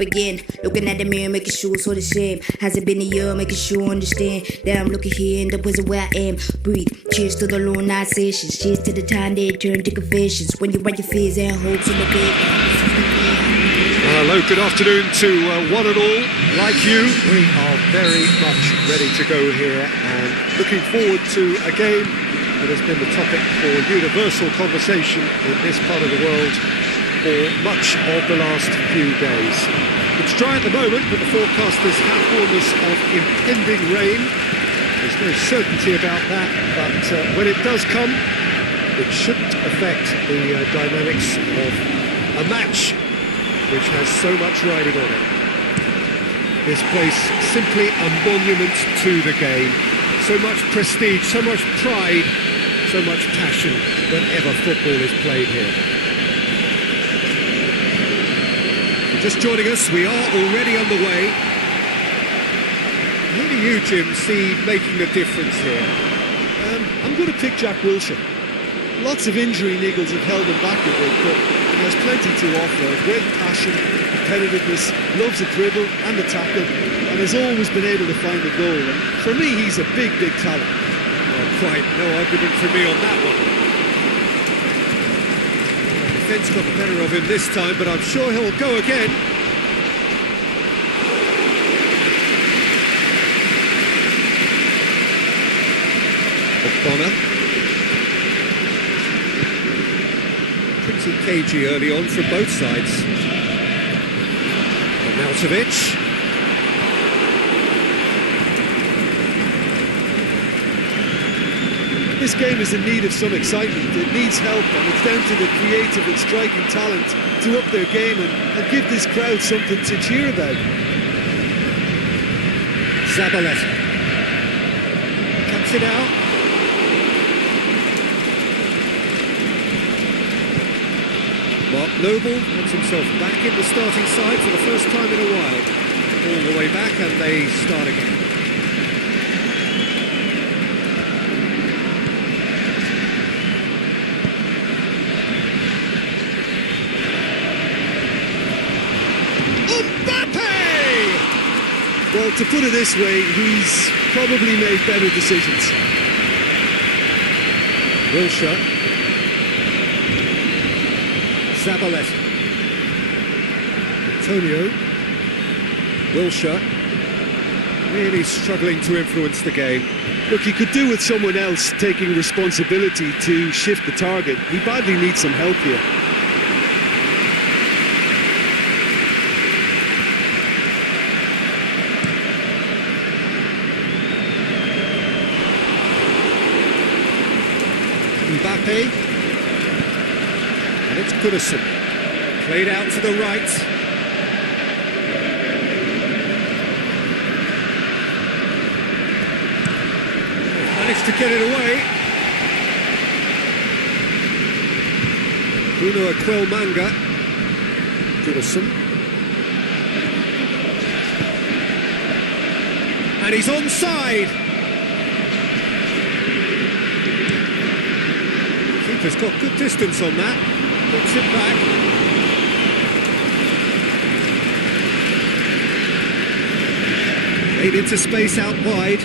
up again. Looking at the mirror, making sure it's all the same. Has it been a year, making sure I understand that I'm looking here in the prison where I am. Breathe, cheers to the long night sessions. Cheers to the time they turn to confessions. When you write your fears and hopes in the bed. Hello, good afternoon to one and all. Like you, we are very much ready to go here and looking forward to a game that has been the topic for universal conversation in this part of the world for much of the last few days. It's dry at the moment, but the forecasters have warned us of impending rain. There's no certainty about that, but when it does come, it shouldn't affect the dynamics of a match which has so much riding on it. This place simply a monument to the game. So much prestige, so much pride, so much passion whenever football is played here. Just joining us, we are already on the way. Who do you, Jim, see making the difference here? I'm going to pick Jack Wilshere. Lots of injury niggles have held him back a bit, but he has plenty to offer. Great passion, competitiveness, loves the dribble and the tackle, and has always been able to find the goal. And for me, he's a big, big talent. Well, quite no argument for me on that one. Defence got the better of him this time, but I'm sure he'll go again. O'Connor. Pretty cagey early on from both sides. Arnautovic. This game is in need of some excitement. It needs help, and it's down to the creative and striking talent to up their game and give this crowd something to cheer about. Zabaleta. Cuts it out. Mark Noble wants himself back in the starting side for the first time in a while. All the way back and they start again. Mbappe! Well, to put it this way, he's probably made better decisions. Wilshere. Zabaleta. Antonio. Wilshere. Really struggling to influence the game. Look, he could do with someone else taking responsibility to shift the target. He badly needs some help here. Mbappe. And it's Goodison. Played out to the right. Managed to get it away. Bruno Aquilmanga. Goodison. And he's onside. Keeper's got good distance on that. Gets it back. Made into space out wide.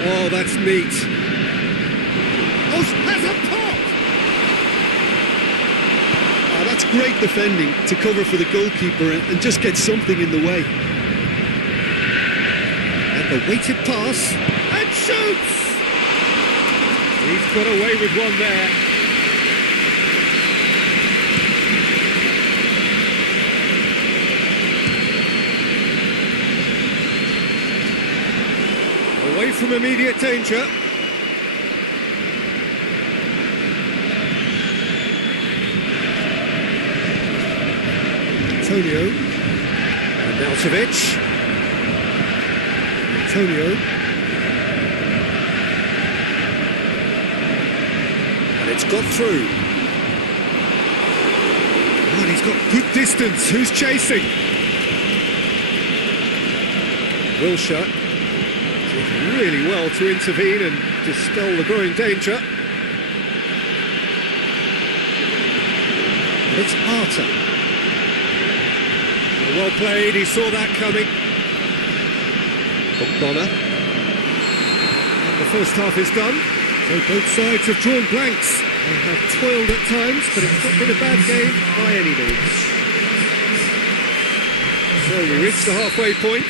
Oh, that's neat. Oh, has a pop! Oh, that's great defending to cover for the goalkeeper and just get something in the way. And the weighted pass. And shoots! He's got away with one there. Away from immediate danger. Antonio. Arnautovic. Antonio. And it's got through. Oh, and he's got good distance. Who's chasing? Wilshere did really well to intervene and dispel the growing danger. And it's Arter. Well played, he saw that coming. Bonner. And the first half is done, so both sides have drawn blanks. They have toiled at times, but it's not been a bad game by any means. So we reach the halfway point.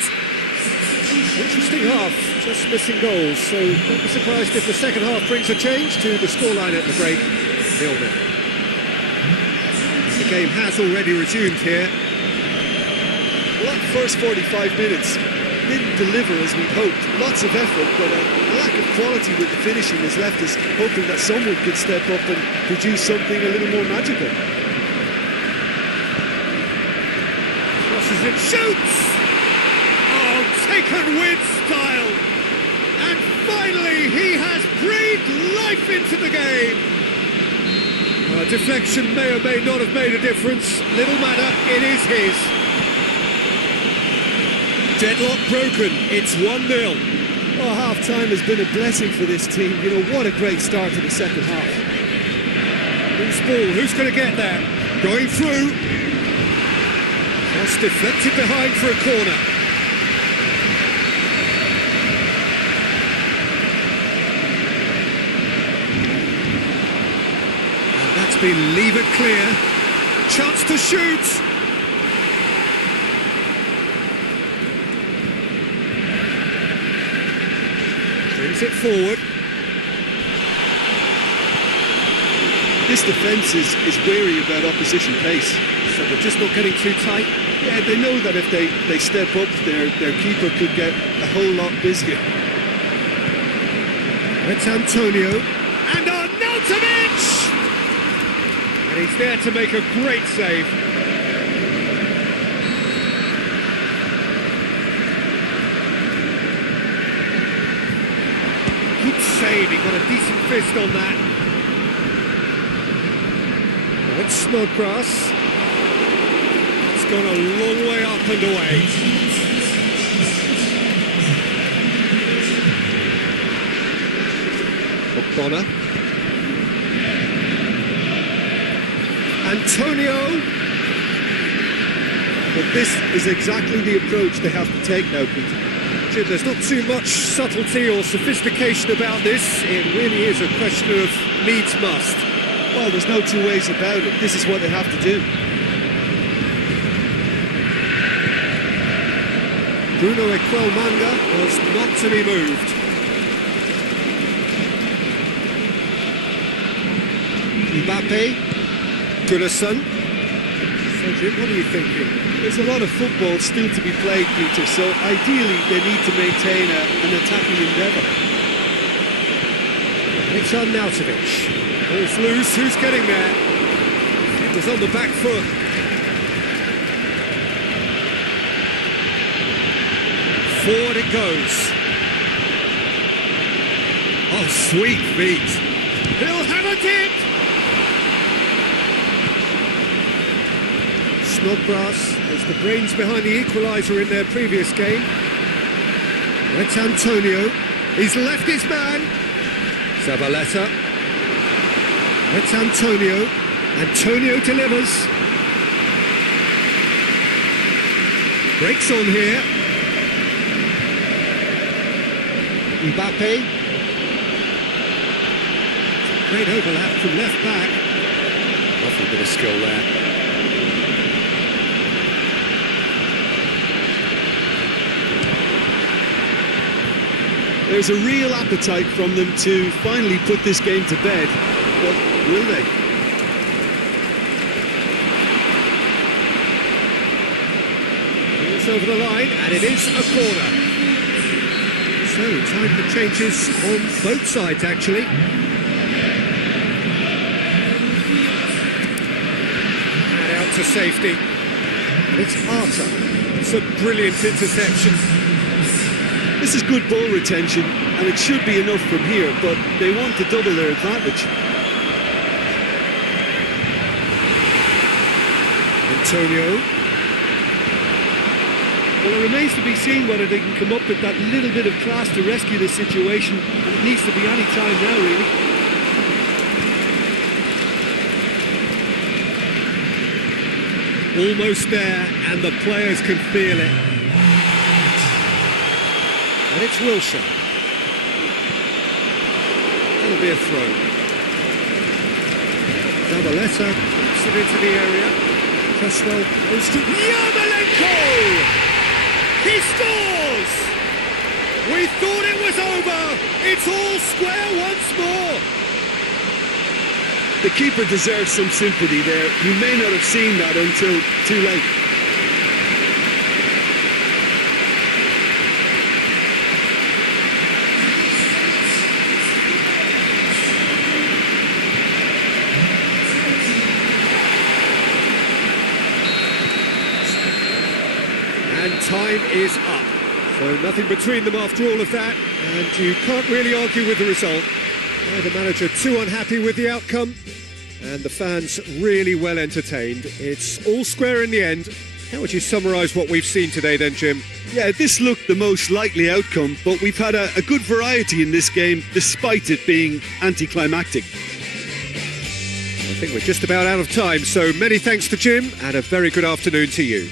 Interesting half, just missing goals, so don't be surprised if the second half brings a change to the scoreline at the break, 0-0. The game has already resumed here. Well, that first 45 minutes didn't deliver as we'd hoped. Lots of effort, but a lack of quality with the finishing has left us hoping that someone could step up and produce something a little more magical. Crosses it, shoots! Oh, taken with style! And finally, he has breathed life into the game! Deflection may or may not have made a difference. Little matter, it is his. Deadlock broken, it's 1-0. Oh, half-time has been a blessing for this team. You know, what a great start to the second half. Loose ball, who's going to get there? Going through. Cross deflected behind for a corner. And that's been levered clear. Chance to shoot. Brings it forward. This defence is wary about opposition pace. So they're just not getting too tight. Yeah, they know that if they step up, their keeper could get a whole lot busier. It's Antonio. And Arnautovic! And he's there to make a great save. Good save, he got a decent fist on that. It's Snodgrass. It's gone a long way up and away. Bonner. Antonio. But this is exactly the approach they have to take now, Peter. Jim, there's not too much subtlety or sophistication about this. It really is a question of needs must. Well, there's no two ways about it. This is what they have to do. Bruno Equelmanga was not to be moved. Mbappe, Gunnarsson. So Jim, what are you thinking? There's a lot of football still to be played, Peter, so ideally they need to maintain an attacking endeavour. It's Arnautovic. Ball's loose, who's getting there? It was on the back foot. Forward it goes. Oh, sweet feet. He'll have it! Snodgrass is the brains behind the equaliser in their previous game. That's Antonio. He's left his man. Zabaleta. That's Antonio. Antonio delivers. Breaks on here. Mbappe. Great overlap from left back. Lovely bit of skill there. There's a real appetite from them to finally put this game to bed, but will they? It's over the line, and it is a corner. So, time for changes on both sides, actually. And out to safety. It's Arta. It's a brilliant interception. This is good ball retention, and it should be enough from here, but they want to double their advantage. Antonio. Well, it remains to be seen whether they can come up with that little bit of class to rescue this situation, and it needs to be any time now, really. almost there, and the players can feel it. And it's Wilshere. That'll be a throw. Zabaleta puts it into the area. Cresswell goes to Yarmolenko! He scores! We thought it was over. It's all square once more. The keeper deserves some sympathy there. He may not have seen that until too late. And time is up. So nothing between them after all of that, and you can't really argue with the result. Neither manager too unhappy with the outcome, and the fans really well entertained. It's all square in the end. How would you summarise what we've seen today then, Jim? Yeah, this looked the most likely outcome, but we've had a good variety in this game, despite it being anticlimactic. I think we're just about out of time, so many thanks to Jim, and a very good afternoon to you.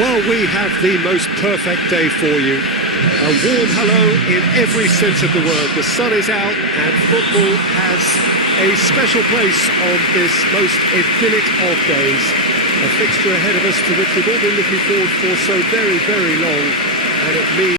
Well, we have the most perfect day for you. A warm hello in every sense of the word. The sun is out and football has a special place on this most idyllic of days. A fixture ahead of us to which we've all been looking forward for so very, very long, and it means